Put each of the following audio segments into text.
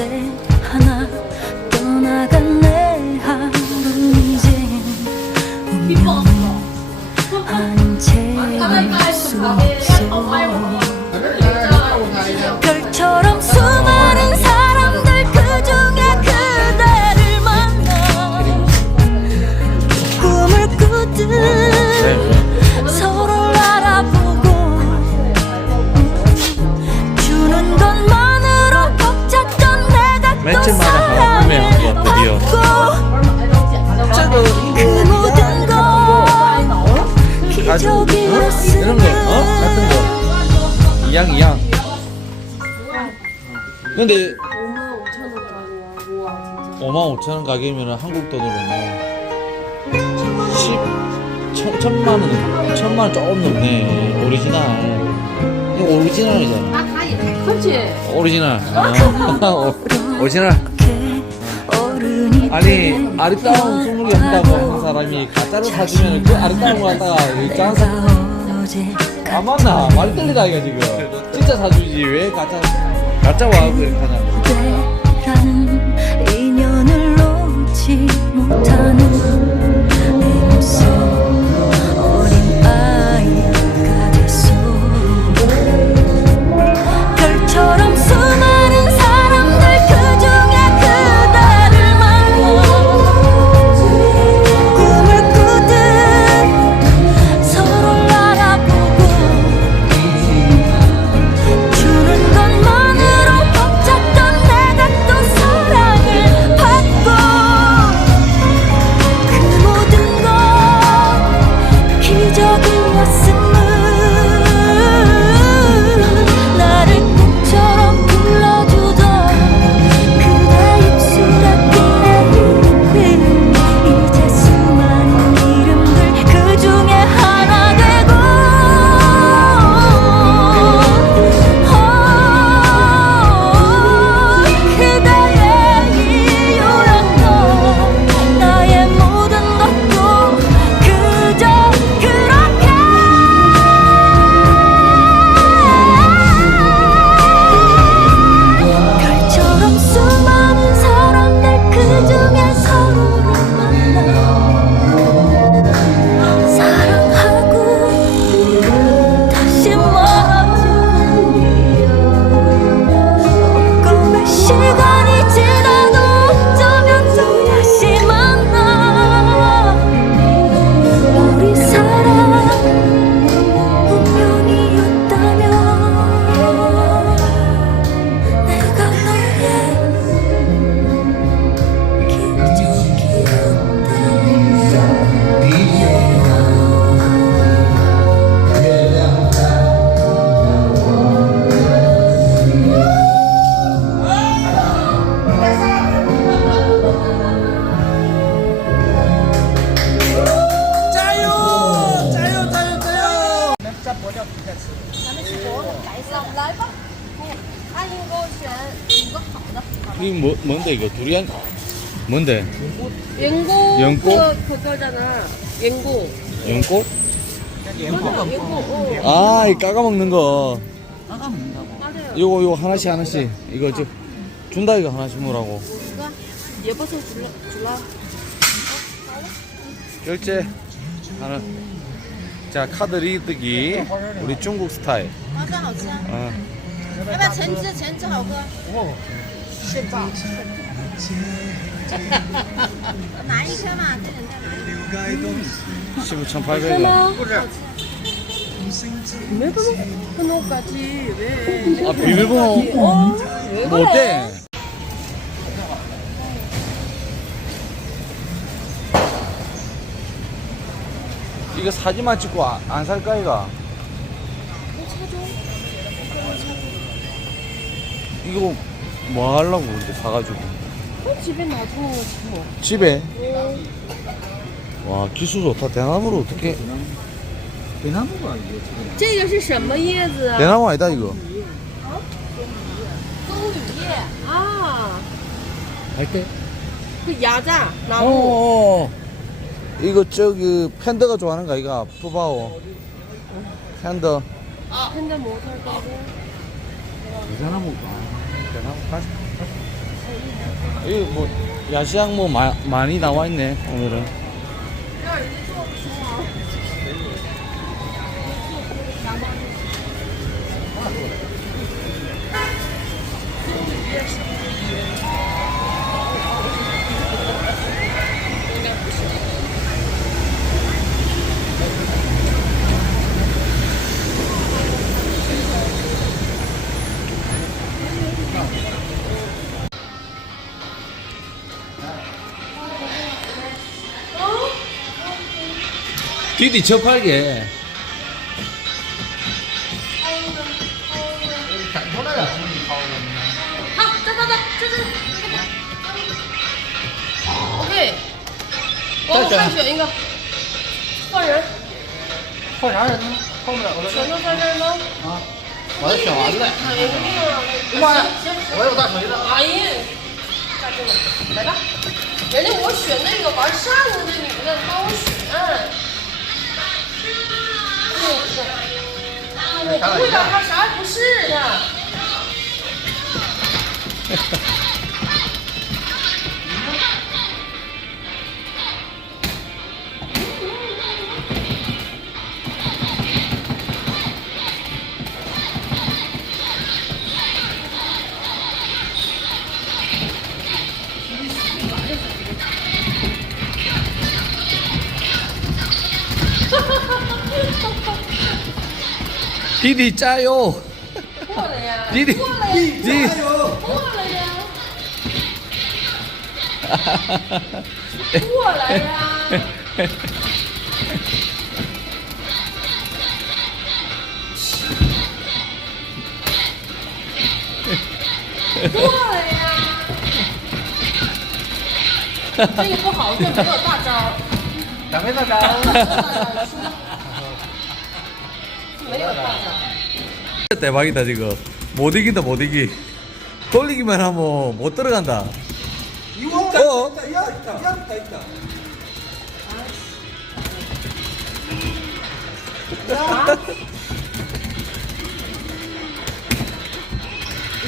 그 기적이었으면 이런 거, 어? 같은 거. 이양, 이양. 근데 5만 5천 원 가격이면 한국 돈으로 뭐 10, 천, 천만 원, 천만 원 조금 넘네. 오리지널. 이거 오리지널이잖아. 可以。 오리지널. 어. 오리지널. 어른이 아니 아리따운 선물이 없다고 하는 사람이 가짜를 사주면 그 아리따운 걸 갖다가 일장 아 맞나? 말이 틀리다 이거 지금. 진짜 사주지 왜 가짜 가짜 와갖고 이렇게 하냐고. 이 뭐, 뭔데 이거 두리안 뭔데? 연고 연고? 그 그거잖아. 연고. 연꽃? 연고. 어. 아, 이 까가 먹는 거. 맞아요. 요거 요거 하나씩 하나씩. 이거 저 준다 이거 하나씩 먹으라고. 이거 예뻐서 줄라 줄라. 결제 하나. 자 카드 리뜨기 우리 중국 스타일. 花生好吃啊， 어. 要不要橙汁？橙汁好喝。 拿一颗嘛，这人再拿一颗。 15,800원. 비밀번호까지 왜? 아 비밀번호 어? 왜 뭐 그래? 어때? 이거 사진만 찍고 안 살까 이가? 이거 뭐 하려고 근데 사가지고 어, 집에 놔두는 거지 뭐. 집에 와 기수 좋다 대나무로 어떻게 这个是什么叶子啊？ 대나무 아니다 이거 棕榈叶啊， 할때 그 야자 나무. 어, 이거 저기 팬더가 좋아하는 거 이가 푸바오 팬더 팬더 못할 건데. 대단하고 대단하고 가자. 이뭐 야시장 뭐 마, 많이 나와 있네 오늘은. 디디 접하게. 好，这这这这这。OK，我我再选一个，换人，换啥人呢？换不了了选到在这儿呢。啊！我都选完了。哎呀，妈呀行行我有大锤子。哎呀，站这个，来吧。人家我选那个玩扇子的女的，帮我选。 我不会的，他啥也不是的。弟弟加油！过了呀，弟弟，过了呀，弟弟，过了呀，过来呀。过来呀！这个不好，这没有大招，哪没大招。대박이다 지금 못 이긴다 못 이기 돌리기만 하면 못 들어간다 이거 어? 있다 야 있다 야 있다 있다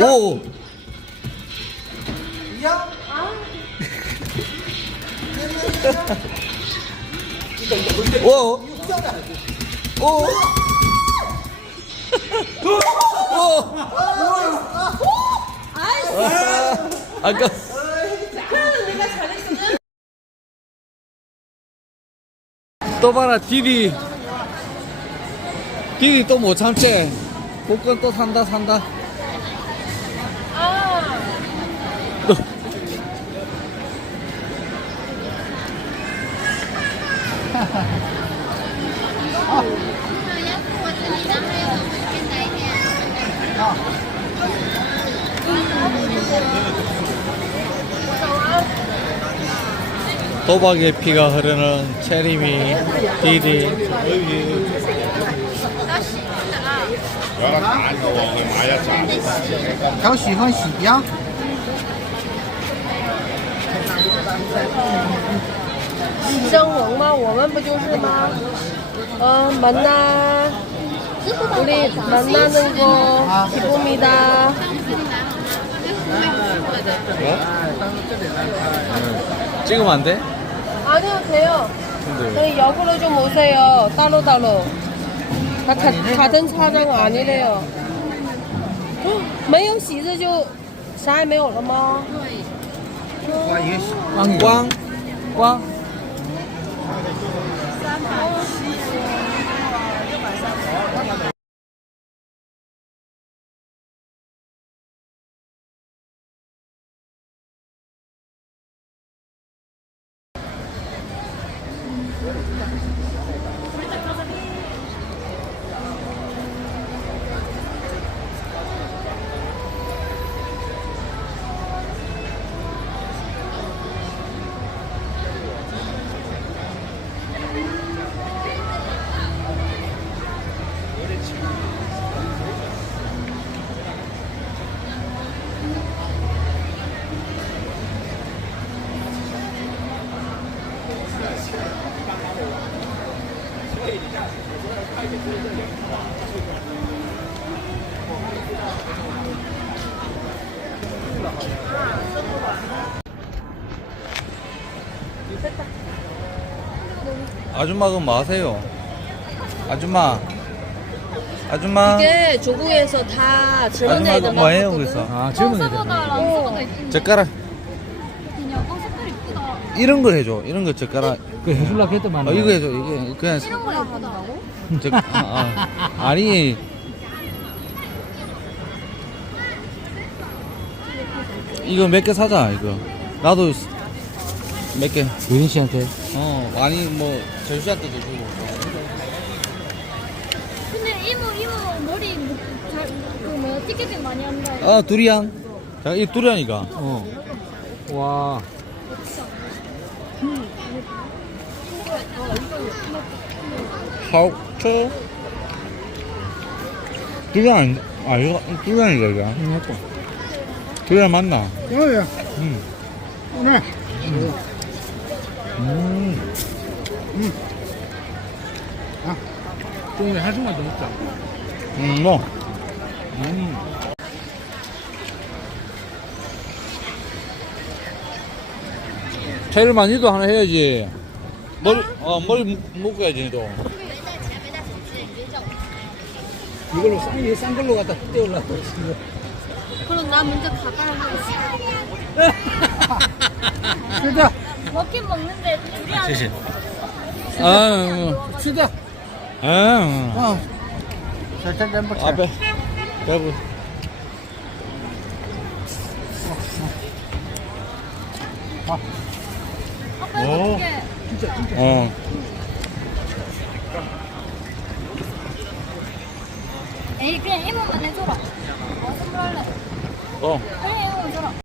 오! 야! 오! 오! 아까 또 봐라 디디 디디 또 못 참지. 복권 또 산다 산다. 아, 또. 도박의 피가 흐르는 체리미 디디 原来打你我的妈呀，假的！找喜欢喜呀。生龙吗？我们不就是吗？어 만나 우리 만나는 거 기쁩니다. 찍으면 안 돼? 아니요 돼요. 근데 저희 역으로 좀 오세요. 따로 따로. 다 가, 같은 차량 아니래요. 헉, 没有喜字就啥也没有了吗？挂一个喜， 꽝 꽝. 아줌마 그 마세요. 아줌마. 아줌마 이게 조국에서 다 젊은 아줌마 나왔거든. 그래서 아, 젊은 애들. 어. 젓가락 그냥 어 색깔 이쁘다 이런 거 해줘 이런 거 젓가락 그 해줄라 했더만. 어 이거 해줘 이거 그냥 이런 거 예쁘다고? 저, 아, 아. 아니 이거 몇 개 사자 이거 나도 몇 개 유인 씨한테. 어 많이 뭐 절수한테도 주고 근데 이모 이모 머리 잘그 뭐야 티켓팅 많이 한다 아 두리안 자, 이 두리안이가 어. 와. 하우처 두리안 아 이거 두리안이가 이거 응, 맞고. 두리안 맞나? 여기야. 음. 네. 음. 좀 한숨만 더 먹자. 음, 뭐. 음. 제일 많이도 하나 해야지. 머리, 어, 머리 묶- 묶어야지, 또. 이걸로 싼, 이싼 걸로 갖다 떼올라고. 그럼 나 먼저 가봐야 하겠어 쓰다. 먹긴 먹는데 우리 안谢谢. 아, 쓰다. 아, 어. 살짝 좀 아, 배, 배부. 아빠 오. 이거 두개 진짜, 진짜. 어. 에이 그냥 이모만 해줘라 어 선물할래 어. 그래